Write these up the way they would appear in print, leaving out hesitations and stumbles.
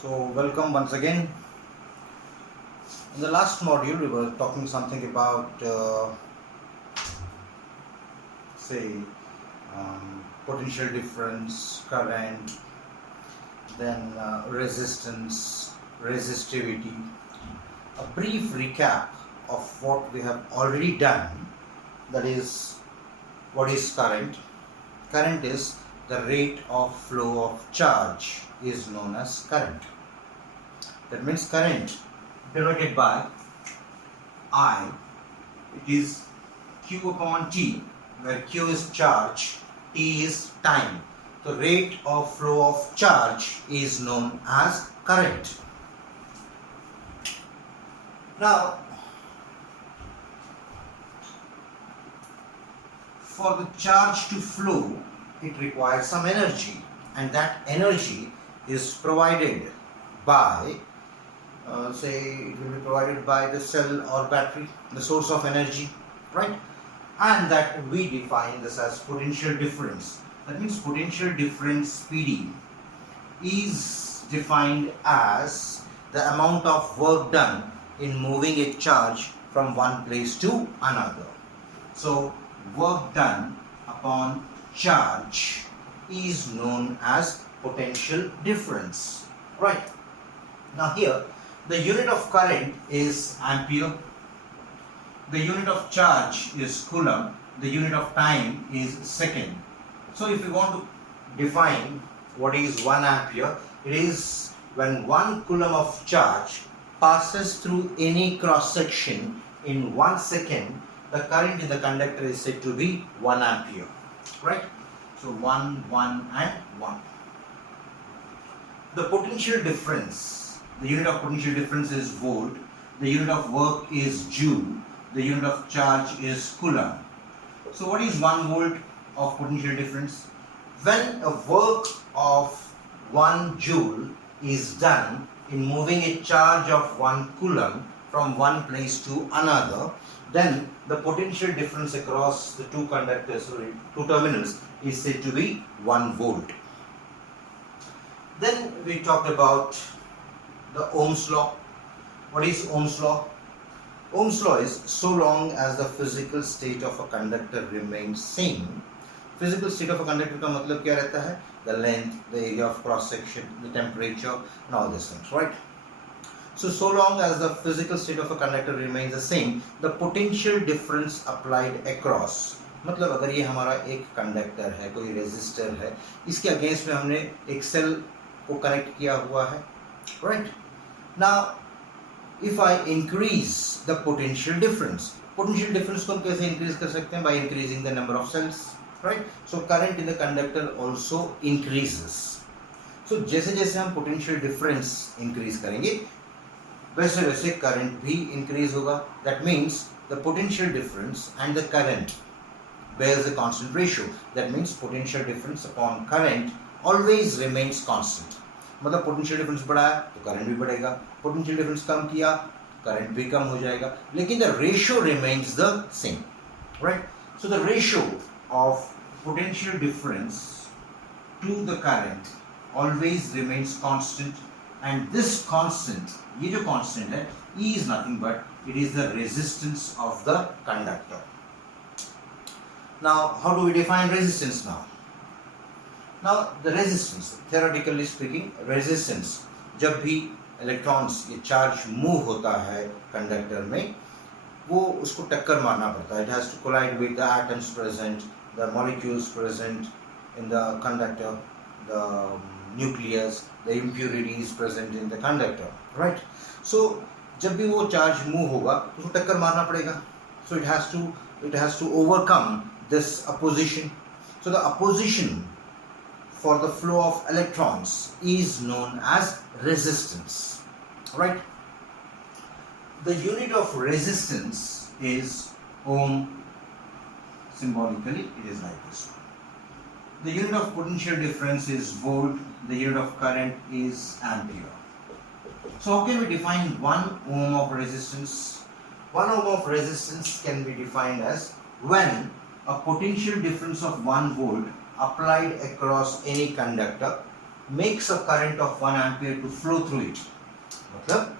So welcome once again. In the last module we were talking something about say potential difference, current, then resistance, resistivity. A brief recap of what we have already done, that is, what is current? Current is the rate of flow of charge is known as current. That means current denoted by I, it is Q upon T, where Q is charge, T is time. The rate of flow of charge is known as current. Now, for the charge to flow, it requires some energy, and that energy is provided by say it will be provided by the cell or battery, the source of energy, right? And that we define this as potential difference. That means potential difference PD is defined as the amount of work done in moving a charge from one place to another. So work done upon charge is known as potential difference, right? Now here the unit of current is ampere, the unit of charge is coulomb, the unit of time is second. So if you want to define what is 1 ampere, it is when 1 coulomb of charge passes through any cross section in 1 second, the current in the conductor is said to be 1 ampere, right? So 1, 1 and 1. The potential difference, the unit of potential difference is volt, the unit of work is joule, the unit of charge is coulomb. So what is 1 volt of potential difference? When a work of 1 joule is done in moving a charge of 1 coulomb from one place to another, then the potential difference across the two conductors, two terminals, is said to be 1 volt. Then we talked about the Ohm's law. What is Ohm's law? Ohm's law is so long as the physical state of a conductor remains same. Physical state of a conductor का मतलब क्या रहता है? The length, the area of cross section, the temperature, and all these things, right? So long as the physical state of a conductor remains the same, the potential difference applied across. मतलब अगर ये हमारा एक conductor है, कोई resistor है, इसके against में हमने एक सेल को कनेक्ट किया हुआ है, right? Now, if I increase the potential difference को हम कैसे increase कर सकते हैं? By increasing the number of cells, right? So current in the conductor also increases. So जैसे जैसे हम potential difference increase करेंगे, वैसे वैसे current भी increase होगा. That means the potential difference and the current bears a constant ratio. That means potential difference upon current always remains constant. मतलब potential difference बढ़ा है तो करंट भी बढ़ेगा, पोटेंशियल डिफरेंस कम किया करंट भी कम हो जाएगा, लेकिन the ratio remains the same, right? So the ratio of potential difference to the current always remains constant, and this constant, ये जो कांस्टेंट है, E is nothing but it is the resistance of the conductor. Now how do we define resistance now? Now the resistance, theoretically speaking, resistance, जब भी electrons ये charge move होता है conductor में, वो उसको टक्कर मारना पड़ता है. It has to collide with the atoms present, the molecules present in the conductor, the nucleus, the impurities present in the conductor, right? So जब भी वो चार्ज मूव होगा तो उसको टक्कर मारना पड़ेगा. So it has to overcome this opposition. So the opposition for the flow of electrons is known as resistance, right? The unit of resistance is ohm. Symbolically it is like this. The unit of potential difference is volt, the unit of current is ampere. So how can we define 1 ohm of resistance? 1 ohm of resistance can be defined as when a potential difference of 1 volt applied across any conductor makes a current of 1 ampere to flow through it. मतलब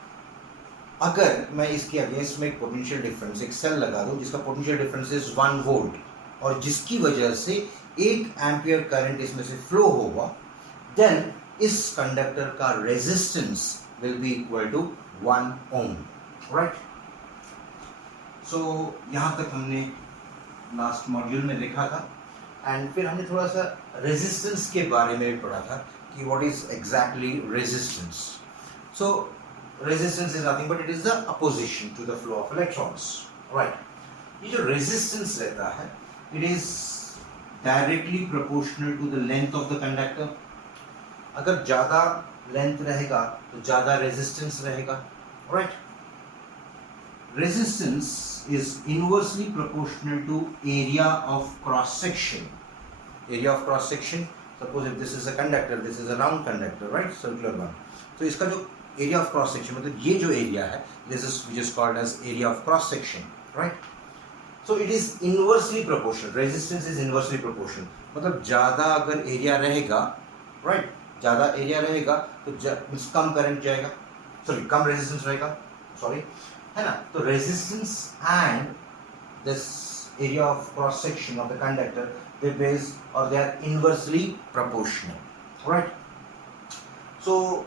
अगर मैं इसके against में एक potential difference, एक cell लगा दूं जिसका पोटेंशियल डिफरेंस इज 1 वोल्ट और जिसकी वजह से 1 एम्पियर करंट इसमें से फ्लो होगा, देन इस कंडक्टर का resistance will be equal to 1 ohm. Right. So यहाँ तक हमने लास्ट मॉड्यूल में देखा था, एंड फिर हमने थोड़ा सा रेजिस्टेंस के बारे में भी पढ़ा था कि what is exactly resistance. So resistance is nothing but it is the opposition to the flow of electrons. Right. ये जो resistance रहता है, it is directly proportional to the length of the conductor. अगर ज़्यादा length रहेगा तो ज़्यादा resistance रहेगा. Right. Resistance is inversely proportional to area of cross section. Area of cross section. Suppose if this is a conductor, this is a round conductor, right? Circular one. तो इसका जो area of cross section, मतलब ये जो area है, this is which is called as area of cross section. Right. So it is inversely proportional. Resistance is inversely proportional. मतलब ज़्यादा अगर एरिया रहेगा, राइट, ज़्यादा एरिया रहेगा तो कम करंट जाएगा, सॉरी कम रेजिस्टेंस रहेगा, सॉरी, है ना. तो resistance and this area of cross section of the conductor, they base और they are inversely proportional. Right. So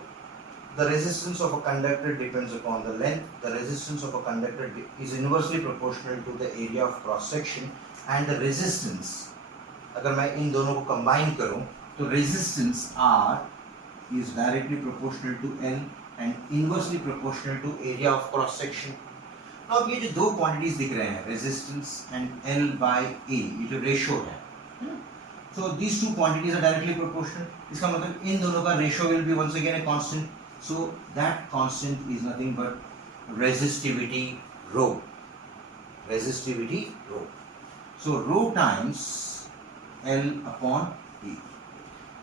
the resistance of a conductor depends upon the length. The resistance of a conductor is inversely proportional to the area of cross section, and the resistance, अगर मैं इन दोनों को combine करूं तो resistance R is directly proportional to L and inversely proportional to area of cross section. now अब ये जो दो quantities दिख रहे हैं, resistance and L by A, ये जो ratio है, so these two quantities are directly proportional. इसका मतलब इन दोनों का ratio will be once again a constant. So that constant is nothing but resistivity rho. Resistivity rho. So rho times L upon E.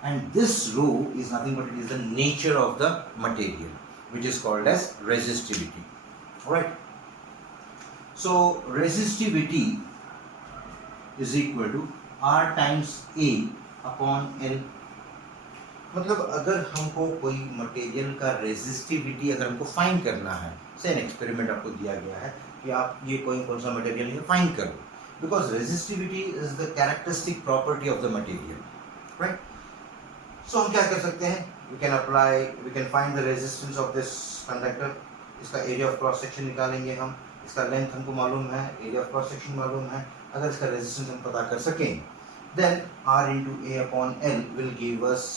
And this rho is nothing but it is the nature of the material, which is called as resistivity. Alright. So resistivity is equal to R times A upon L. मतलब अगर हमको कोई material का resistivity अगर हमको find करना है, से एन एक्सपेरिमेंट आपको दिया गया है कि आप ये कौन सा मटेरियल है फाइंड करो, because resistivity is the characteristic property of the material. Right. So हम क्या कर सकते हैं, we can find the resistance of this conductor. इसका एरिया ऑफ क्रॉस सेक्शन निकालेंगे हम, इसका लेंथ हमको मालूम है, एरिया ऑफ क्रॉस सेक्शन मालूम है. अगर इसका रेजिस्टेंस हम पता कर सकें, then R into A upon L will give us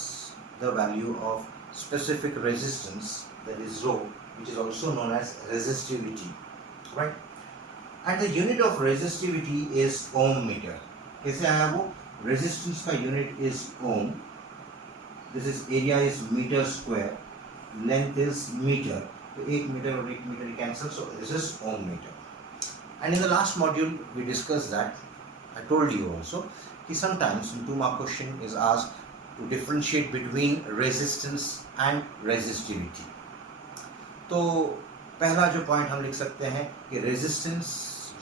the value of specific resistance, that is rho, which is also known as resistivity. Right. And the unit of resistivity is ohm meter. कैसे आया वो? Resistance का unit is ohm. This is area is meter square, length is meter. तो 1 meter और 1 meter cancel, so this is ohm meter. And in the last module we discussed that, I told you also, कि sometimes in 2-mark question is asked to differentiate between resistance and resistivity. तो पहला जो point हम लिख सकते हैं कि resistance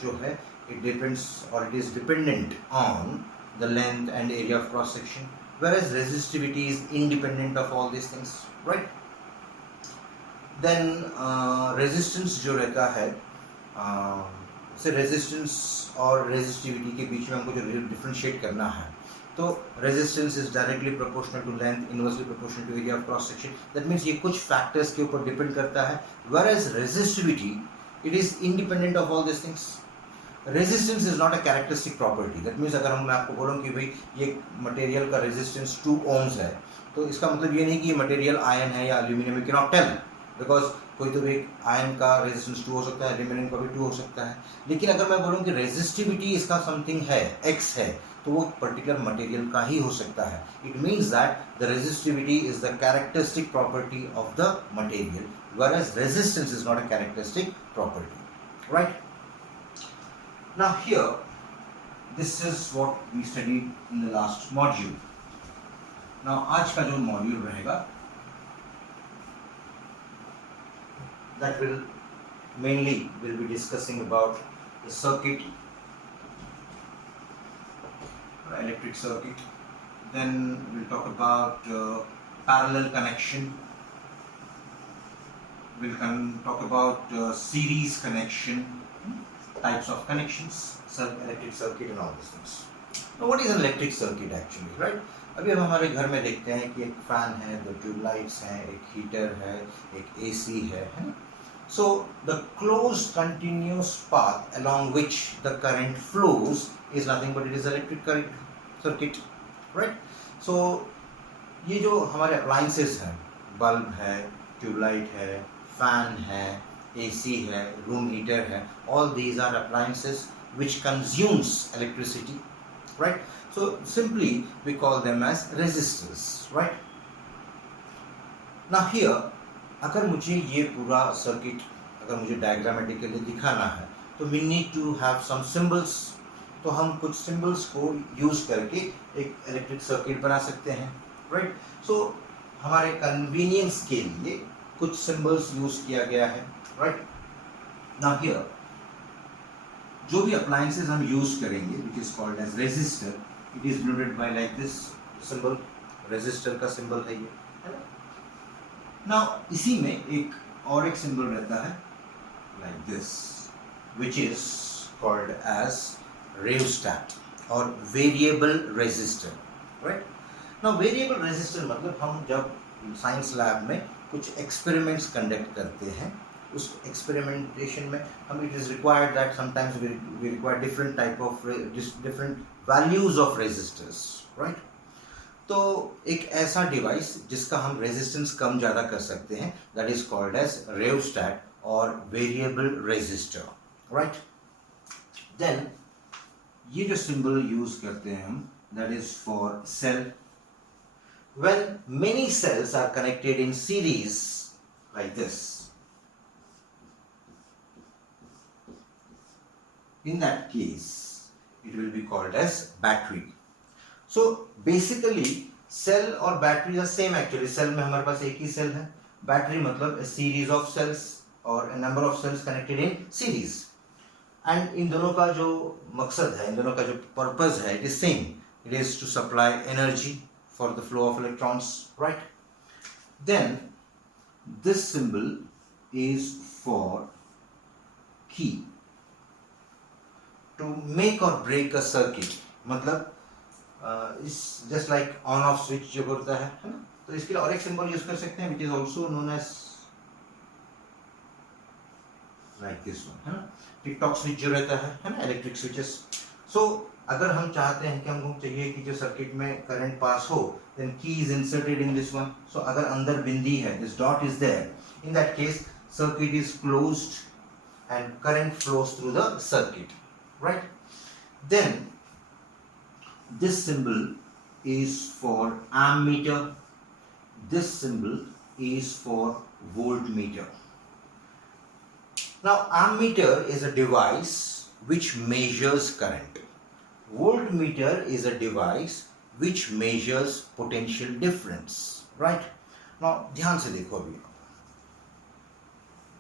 जो है it depends or it is dependent on the length and area of cross section, whereas resistivity is independent of all these things. Right. Then resistance जो रहता है, से रेजिस्टेंस और रेजिस्टिविटी के बीच में हमको जो डिफरेंशिएट करना है, तो resistance is directly proportional to length, inversely proportional to area of cross section. That means ये कुछ फैक्टर्स के ऊपर डिपेंड करता है, whereas resistivity it is independent of all this things. Resistance is not a characteristic property. That means अगर मैं आपको बोलूँ कि भाई ये मटेरियल का रेजिस्टेंस 2 ohms है, तो इसका मतलब ये नहीं कि ये मटेरियल आयन है या aluminium. You can not tell, because कोई तो भी आयन का रेजिस्टेंस 2 हो सकता है, एल्यूमिनियम का भी 2 हो सकता है. लेकिन अगर मैं बोलूँ कि रेजिस्टिविटी इसका समथिंग है, x है, तो वो पर्टिकुलर मटेरियल का ही हो सकता है. It means that the resistivity is the characteristic property of the material, whereas resistance is not a characteristic property. Right. Now here, this is what we studied in the last module. Now आज का जो module रहेगा, that will mainly will be discussing about the circuit, electric circuit. Then we'll talk about parallel connection. We'll talk about series connection, types of connections, electric circuit and all these things. Now what is an electric circuit actually, right? अभी हम हमारे घर में देखते हैं कि एक fan है, दो ट्यूबलाइट्स हैं, एक हीटर है, एक एसी है ना? So the closed continuous path along which the current flows is nothing but it is electric current circuit, right? So ये जो हमारे अप्लायंसेस हैं, बल्ब है, ट्यूबलाइट है, फैन है, एसी है, रूम हीटर है, all these are appliances which consumes electricity, right? So simply we call them as resistors, right? Now here अगर मुझे ये पूरा सर्किट अगर मुझे डायग्रामेटिकली दिखाना है तो we need to have some symbols. तो हम कुछ सिंबल्स को यूज करके एक इलेक्ट्रिक सर्किट बना सकते हैं, राइट? सो हमारे कन्वीनियंस के लिए कुछ सिंबल्स यूज किया गया है, राइट? नाउ हियर जो भी अप्लायंसेस हम यूज करेंगे which is called as resistor, it is denoted by like this symbol, resistor का सिंबल है ये, है ना? नाउ इसी में एक और एक सिंबल रहता है like this which is called as rheostat और variable resistor, right? Now variable resistor मतलब हम जब साइंस लैब में कुछ एक्सपेरिमेंट्स कंडक्ट करते हैं, उस एक्सपेरिमेंटेशन में हम it is required that sometimes we require different type of different values of resistors, right? तो एक ऐसा डिवाइस जिसका हम रेजिस्टेंस कम ज़्यादा कर सकते हैं that is called as rheostat और वेरिएबल रेजिस्टर, राइट? देन ये जो सिंबल यूज करते हैं हम that is for cell. When many cells are connected in series like this, in that case it will be called as battery. So basically cell और battery are same actually. cell में हमारे पास एक ही cell है, battery मतलब a series of cells और a number of cells connected in series. And in दोनों का जो मकसद है, इन दोनों का जो पर्पस है, it is same. It is to supply energy for the flow of electrons, right? Then this symbol is for key. To make और ब्रेक अ सर्किट मतलब इस just like on off switch जो होता है ना? तो इसके लिए और एक सिंबल यूज कर सकते हैं which is also known as like this one, है ना? टिकटॉक स्विच जो रहता है ना, इलेक्ट्रिक स्विचेस. सो अगर हम चाहते हैं कि हमको चाहिए कि जो सर्किट में करंट पास हो, then key is inserted in this one. So अगर अंदर बिंदी है, this dot is there, in that case circuit is closed and current flows through the circuit, right? Then this symbol is for ammeter. This symbol is for voltmeter. Now ammeter is a device which measures current. Voltmeter is a device which measures potential difference, right? Now ध्यान से देखो अभी,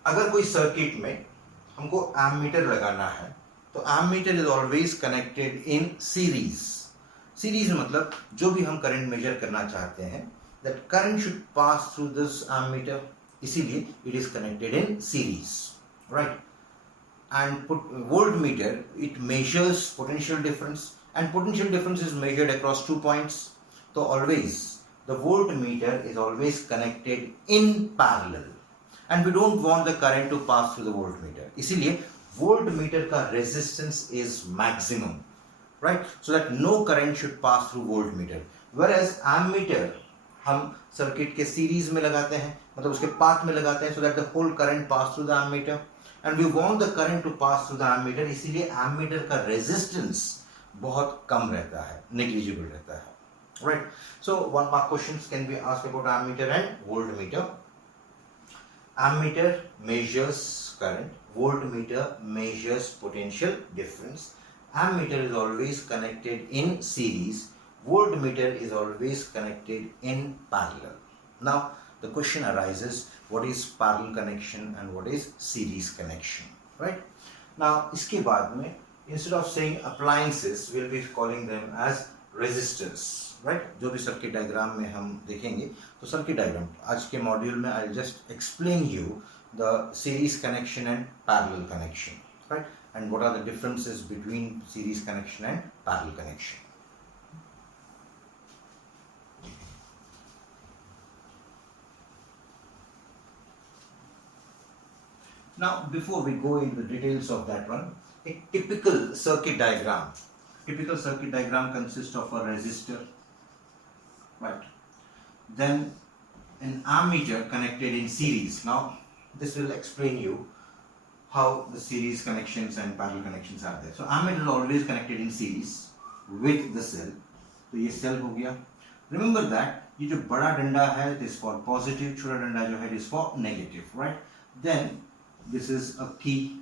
अगर कोई circuit में हमको ammeter लगाना है तो ammeter is always connected in series. Series मतलब जो भी हम करंट मेजर करना चाहते हैं that current should pass through this ammeter, इसीलिए it is connected in series, right? And voltmeter, it measures potential difference, and potential difference is measured across 2 points. So always the voltmeter is always connected in parallel, and we don't want the current to pass through the voltmeter. इसीलिए voltmeter का resistance is maximum, right? So that no current should pass through voltmeter. Whereas ammeter हम circuit के series में लगाते हैं, मतलब उसके path में लगाते हैं, so that the whole current pass through the ammeter, and we want the current to pass through the ammeter. इसीलिए ammeter का resistance बहुत कम रहता है, negligible रहता है, right? So one mark questions can be asked about ammeter and voltmeter. Ammeter measures current, voltmeter measures potential difference. Ammeter is always connected in series, voltmeter is always connected in parallel. Now the question arises, what is parallel connection and what is series connection, right? Now iske baad mein instead of saying appliances, we'll be calling them as resistors, right, जो भी circuit diagram में हम देखेंगे, तो circuit diagram आज के module में I just explain you the series connection and parallel connection, right, and what are the differences between series connection and parallel connection. Now, before we go into the details of that one, a typical circuit diagram consists of a resistor, right? Then an ammeter connected in series. Now, this will explain you how the series connections and parallel connections are there. So, ammeter is always connected in series with the cell. तो ये cell हो गया. Remember that ये जो बड़ा डंडा है it is for positive, छोटा डंडा जो है it is for negative, right? Then this is a key,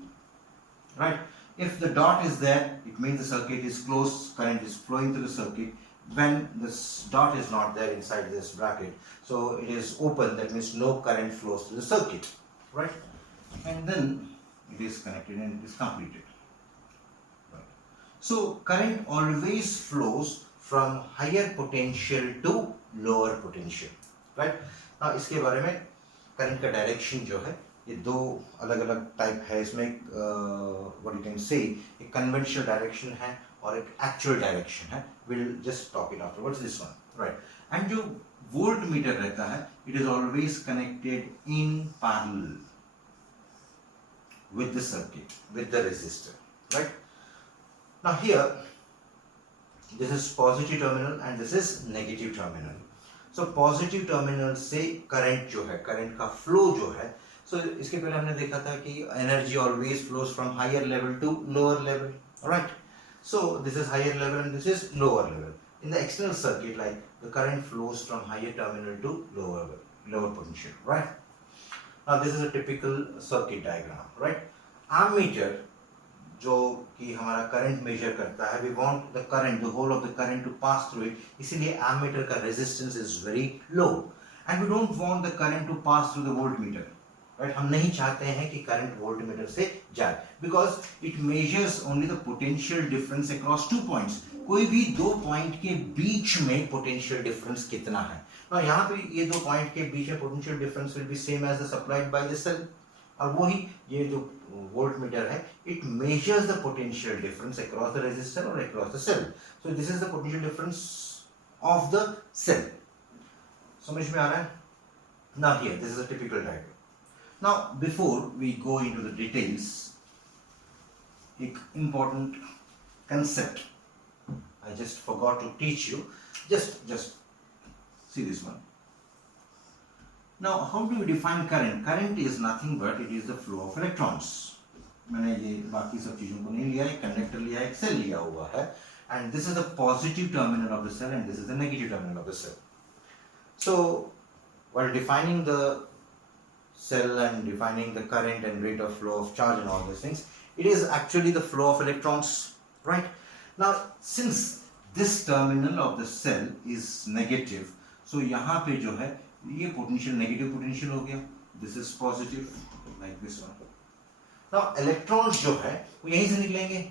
right? If the dot is there, it means the circuit is closed, current is flowing through the circuit. When this dot is not there inside this bracket, so it is open, that means no current flows through the circuit, right? And then it is connected and it is completed, right? So current always flows from higher potential to lower potential, right? Now इसके बारे में current का direction जो है ये दो अलग अलग टाइप है. इसमें व्हाट यू कैन से एक कन्वेंशनल डायरेक्शन है और एक एक्चुअल डायरेक्शन है. Will just talk it afterwards this one, right. And जो वोल्ट मीटर रहता है it is always connected in parallel with the circuit with the resistor, right. Now here this is positive terminal and this is negative terminal. So positive terminal से current जो है, current का flow जो है, so इसके पहले हमने देखा था कि energy always flows from higher level to lower level, right? So this is higher level and this is lower level. In the external circuit, like the current flows from higher terminal to lower potential, right? Now this is a typical circuit diagram, right? Ammeter जो कि हमारा current measure करता है, we want the current, the whole of the current to pass through it. इसीलिए ammeter का resistance is very low, and we don't want the current to pass through the voltmeter. Right? हम नहीं चाहते हैं कि current voltmeter से जाए, because it measures only the potential difference across two points. कोई भी दो पॉइंट के बीच में पोटेंशियल डिफरेंस कितना है. और यहाँ पे ये दो पॉइंट के बीच में potential difference will be same as the supplied by the cell. और वही ये जो वोल्टमीटर है it measures the potential difference across the resistor और across the cell. So this is the potential difference of the cell. समझ में आ रहा है? Now here this is a typical diagram. Now, before we go into the details, एक important concept I just forgot to teach you. Just see this one. Now, how do we define current? Current is nothing but it is the flow of electrons. मैंने ये बाकी सब चीजों को नहीं लिया है, कंडक्टर लिया है, एक सेल लिया हुआ है, and this is the positive terminal of the cell and this is the negative terminal of the cell. So, while defining the cell and defining the current and rate of flow of charge and all these things, it is actually the flow of electrons, right? Now since this terminal of the cell is negative, so यहाँ पे जो है ये potential negative potential हो गया, this is positive like this one. Now electrons जो है वो यहीं से निकलेंगे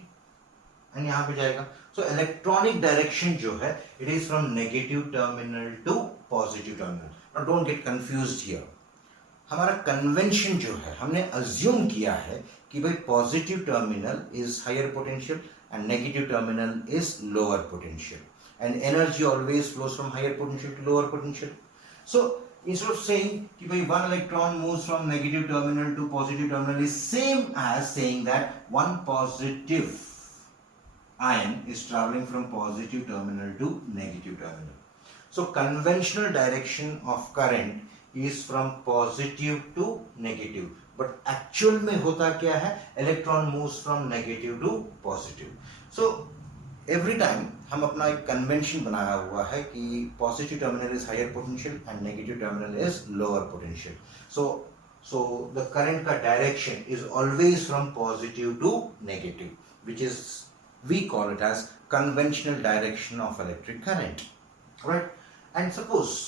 and यहाँ पे जाएगा. So electronic direction जो है it is from negative terminal to positive terminal. Now don't get confused here. हमारा कन्वेंशन जो है हमने अज्यूम किया है कि भाई positive terminal is higher potential and negative terminal is lower potential and energy always flows from higher potential to lower potential. So instead of saying कि भाई one electron moves from negative terminal to positive terminal is same as saying that one positive ion is travelling from positive terminal to negative terminal. So conventional direction of current is from positive to negative, but actual में होता क्या है, electron moves from negative to positive. So every time हम अपना एक convention बनाया हुआ है कि positive terminal is higher potential and negative terminal is lower potential. So the current का direction is always from positive to negative, which is we call it as conventional direction of electric current, right? And suppose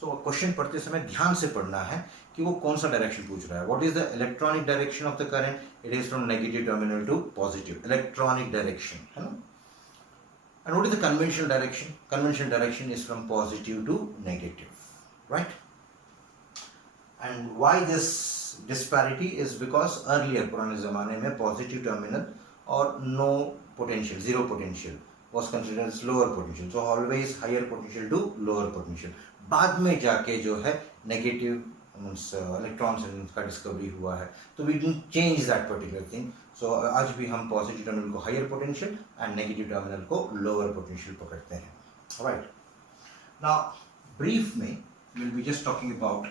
तो question पढ़ते समय ध्यान से पढ़ना है कि वो कौन सा डायरेक्शन पूछ रहा है. What is the electronic direction of the current? It is from negative terminal to positive. Electronic direction है ना. And what is the conventional direction? Conventional direction is from positive to negative, right? And why this disparity is because earlier पुराने ज़माने में positive terminal और no potential, zero potential was considered as lower potential. So always higher potential to lower potential. बाद में जाके जो है negative electrons का डिस्कवरी हुआ है, तो we didn't change that particular thing. So आज भी हम positive terminal को higher potential and negative terminal को lower potential पकड़ते हैं. Right. Now brief में we'll be just talking about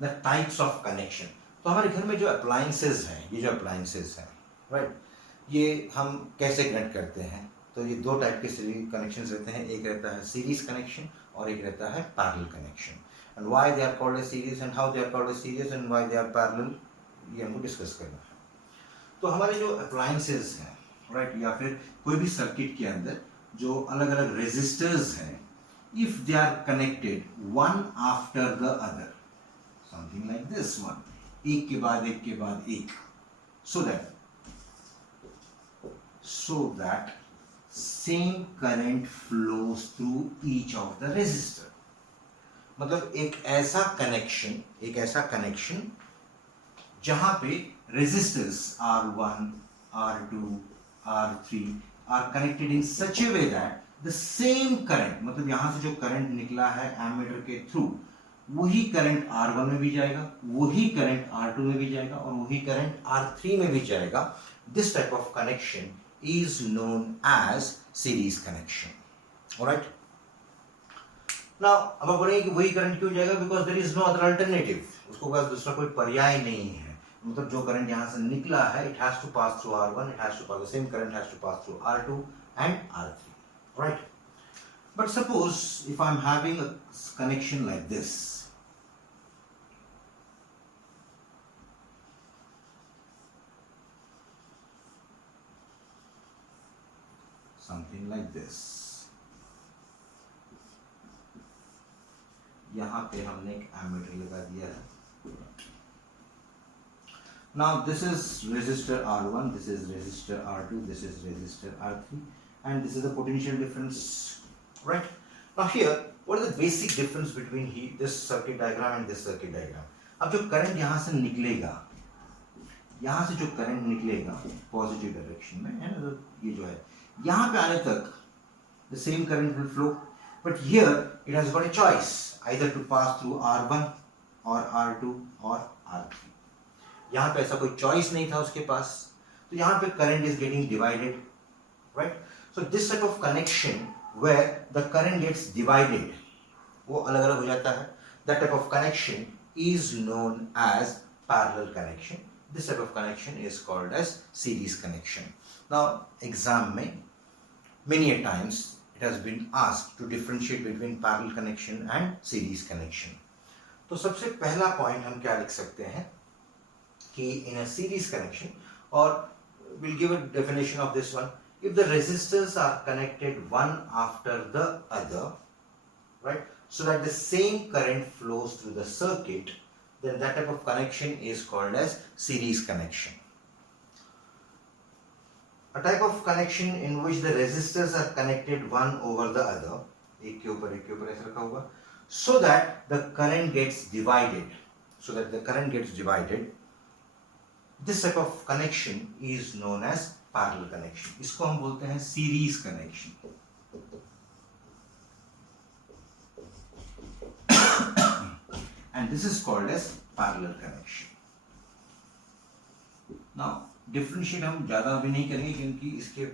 the types of connection. तो हमारे घर में जो appliances हैं, ये जो appliances हैं, right, ये हम कैसे कनेक्ट करते हैं? तो ये दो टाइप के सीरीज कनेक्शंस रहते हैं. एक रहता है सीरीज कनेक्शन और एक रहता है parallel connection. And why they are called as series and how they are called as series and why they are parallel, ये हमको डिस्कस करना है. तो हमारे जो अप्लायंसेस हैं, राइट, या फिर कोई भी सर्किट के अंदर जो अलग अलग रेजिस्टर्स हैं, if they are connected one after the other, something like this one, एक के बाद एक के बाद एक, so that same current flows through each of the resistor. मतलब एक ऐसा कनेक्शन जहां पे resistors R1, R2, R3 are connected in such a way that the same current, मतलब यहां से जो करंट निकला है एमीटर के थ्रू, वही करंट R1 में भी जाएगा, वही करंट R2 में भी जाएगा और वही करंट R3 में भी जाएगा. This type of connection is known as series connection. Alright. Now अब आप बोलेंगे कि वही करंट क्यों जाएगा? Because there is no other alternative. उसको पास दूसरा कोई पर्याय नहीं है. मतलब जो करंट यहाँ से निकला है, it has to pass through R1, it has to pass, the same current has to pass through R2 and R3. Right. But suppose if I'm having a connection like this, something like this. यहाँ पे हमने एक ammeter लगा दिया है. Now this is resistor R1, this is resistor R2, this is resistor R3, and this is the potential difference, right? Now here, what is the basic difference between this circuit diagram and this circuit diagram? अब जो current यहाँ से निकलेगा, यहाँ से जो current निकलेगा positive direction में, है ना, ये जो है यहाँ पे आने तक the same current will flow, but here it has got a choice either to pass through R1 or R2 or R3. यहाँ पे ऐसा कोई choice नहीं था उसके पास, तो यहाँ पे current is getting divided, right? So this type of connection where the current gets divided, वो अलग अलग हो जाता है. That type of connection is known as parallel connection. This type of connection is called as series connection. Now exam में many a times it has been asked to differentiate between parallel connection and series connection. तो सबसे पहला point हम क्या लिख सकते हैं कि in a series connection, or we'll give a definition of this one, if the resistors are connected one after the other, right, so that the same current flows through the circuit, then that type of connection is called as series connection. A type of connection in which the resistors are connected one over the other, एक के ऊपर ऐसा रखा होगा, so that the current gets divided, this type of connection is known as parallel connection. इसको हम बोलते हैं series connection. And this is called as parallel connection. Now differentiate हम ज़्यादा अभी नहीं करेंगे क्योंकि इसके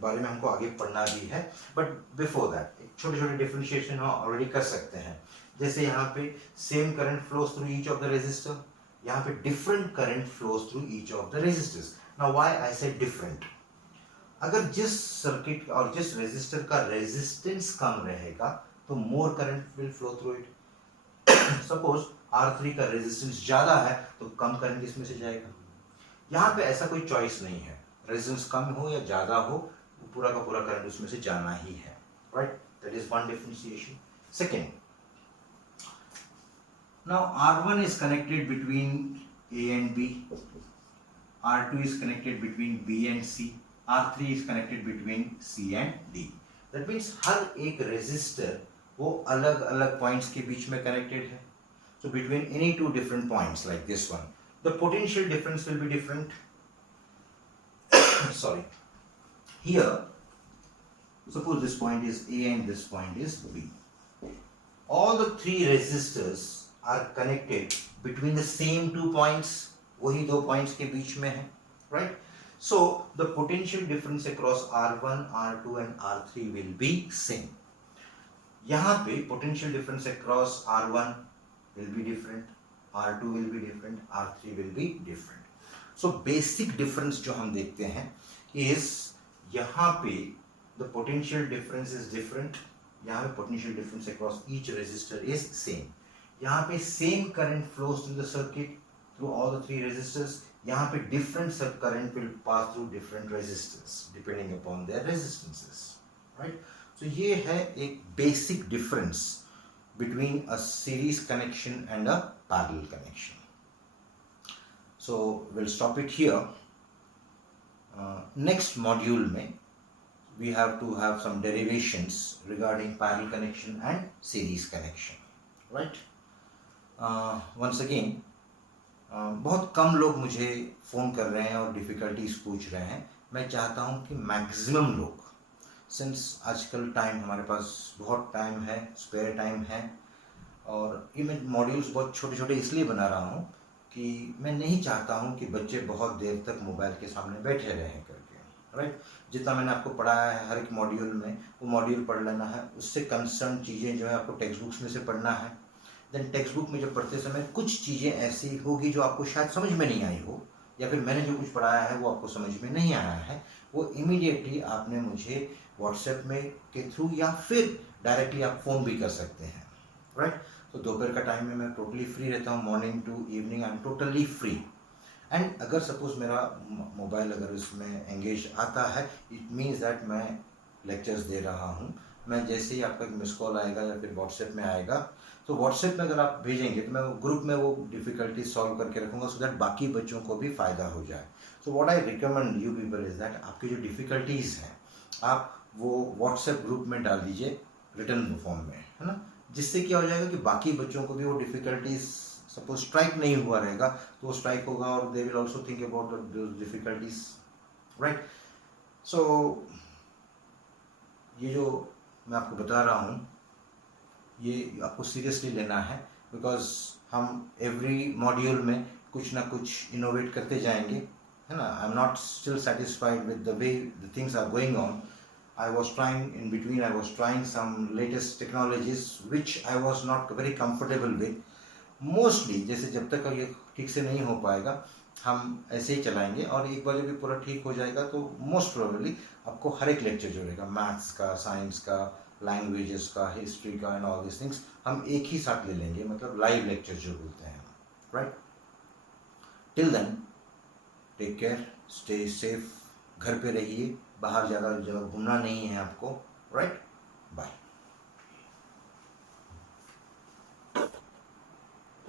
बारे में हमको आगे पढ़ना भी है, बट बिफोर दैट छोटे छोटे डिफरेंशिएशन हम ऑलरेडी कर सकते हैं. जैसे यहाँ पे same current flows through each of the resistor, यहाँ पे different current flows through each of the resistors. Now why I say different? अगर जिस सर्किट और जिस रेजिस्टर का रेजिस्टेंस कम रहेगा तो मोर current will flow through it. Suppose R3 का रेजिस्टेंस ज़्यादा है तो कम करंट इसमें से जाएगा. यहाँ पे ऐसा कोई चॉइस नहीं है, रेजिस्टेंस कम हो या ज़्यादा हो, पूरा का पूरा करंट उसमें से जाना ही है, right? That is one differentiation. Second, now R1 is connected between A and B, R2 is connected between B and C, R3 is connected between C and D. That means हर एक resistor वो अलग अलग points के बीच में connected है. So between any two different points like this one, the potential difference will be different. Sorry. Here, suppose this point is A and this point is B. All the three resistors are connected between the same 2 points. वही 2 points के बीच में है, right? So the potential difference across R1, R2 and R3 will be same. यहाँ पे potential difference across R1 will be different, R2 will be different, R3 will be different. So basic difference जो हम देखते हैं is यहाँ पे the potential difference is different. यहाँ पे potential difference across each resistor is same. यहाँ पे same current flows through the circuit through all the 3 resistors. यहाँ पे different current will pass through different resistors depending upon their resistances, right? So ये है एक basic difference between a series connection and a parallel connection. So we'll stop it here. Next module में we have to have some derivations regarding parallel connection and series connection, right? Once again, बहुत कम लोग मुझे phone कर रहे हैं और difficulties पूछ रहे हैं. मैं चाहता हूं कि मैक्सिमम लोग, सिंस आजकल टाइम हमारे पास बहुत टाइम है, स्पेयर टाइम है, और ये मैं मॉड्यूल्स बहुत छोटे छोटे इसलिए बना रहा हूं कि मैं नहीं चाहता हूं कि बच्चे बहुत देर तक मोबाइल के सामने बैठे रहें करके, राइट? जितना मैंने आपको पढ़ाया है हर एक मॉड्यूल में, वो मॉड्यूल पढ़ लेना है. उससे कंसर्न चीज़ें जो है आपको टेक्स्ट बुक्स में से पढ़ना है. देन टेक्स्ट बुक में जब पढ़ते समय कुछ चीज़ें ऐसी होगी जो आपको शायद समझ में नहीं आई हो, या फिर मैंने जो कुछ पढ़ाया है वो आपको समझ में नहीं आया है, वो इमीडिएटली आपने मुझे व्हाट्सएप में के थ्रू या फिर डायरेक्टली आप फ़ोन भी कर सकते हैं, राइट? तो दोपहर का टाइम में मैं टोटली फ्री रहता हूँ, morning to evening I am totally free. And अगर सपोज मेरा मोबाइल अगर इसमें एंगेज आता है, इट मीन्स दैट मैं लेक्चर्स दे रहा हूँ. मैं जैसे ही आपका मिस कॉल आएगा या फिर व्हाट्सएप में आएगा, तो व्हाट्सएप में अगर आप भेजेंगे तो मैं ग्रुप में वो डिफ़िकल्टी सॉल्व करके रखूँगा, सो दैट बाकी बच्चों को भी फ़ायदा हो जाए. So what I recommend you people is that आपकी जो डिफ़िकल्टीज़ हैं आप वो व्हाट्सएप ग्रुप में डाल दीजिए रिटर्न फॉर्म में, है ना? जिससे क्या हो जाएगा कि बाकी बच्चों को भी वो डिफ़िकल्टीज़, सपोज स्ट्राइक नहीं हुआ रहेगा तो वो स्ट्राइक होगा और they will also think about those difficulties, right? So ये जो मैं आपको बता रहा हूँ ये आपको सीरियसली लेना है, बिकॉज हम एवरी मॉड्यूल में कुछ ना कुछ इनोवेट करते जाएंगे, है ना? I am not still satisfied with the way the things are going on. I was trying in between, I was trying some latest technologies which I was not very comfortable with. Mostly जैसे जब तक ये ठीक से नहीं हो पाएगा हम ऐसे ही चलाएंगे, और एक बार जब ये पूरा ठीक हो जाएगा तो मोस्ट प्रोबेबली आपको हर एक लेक्चर जो रहेगा, मैथ्स का, साइंस का, लैंग्वेजेस का, हिस्ट्री का एंड ऑल दिस थिंग्स हम एक ही साथ ले लेंगे, मतलब लाइव लेक्चर जो बोलते हैं, right? Till then take care, stay safe, घर पे रहिए, बाहर ज़्यादा जगह घूमना नहीं है आपको, राइट? बाय.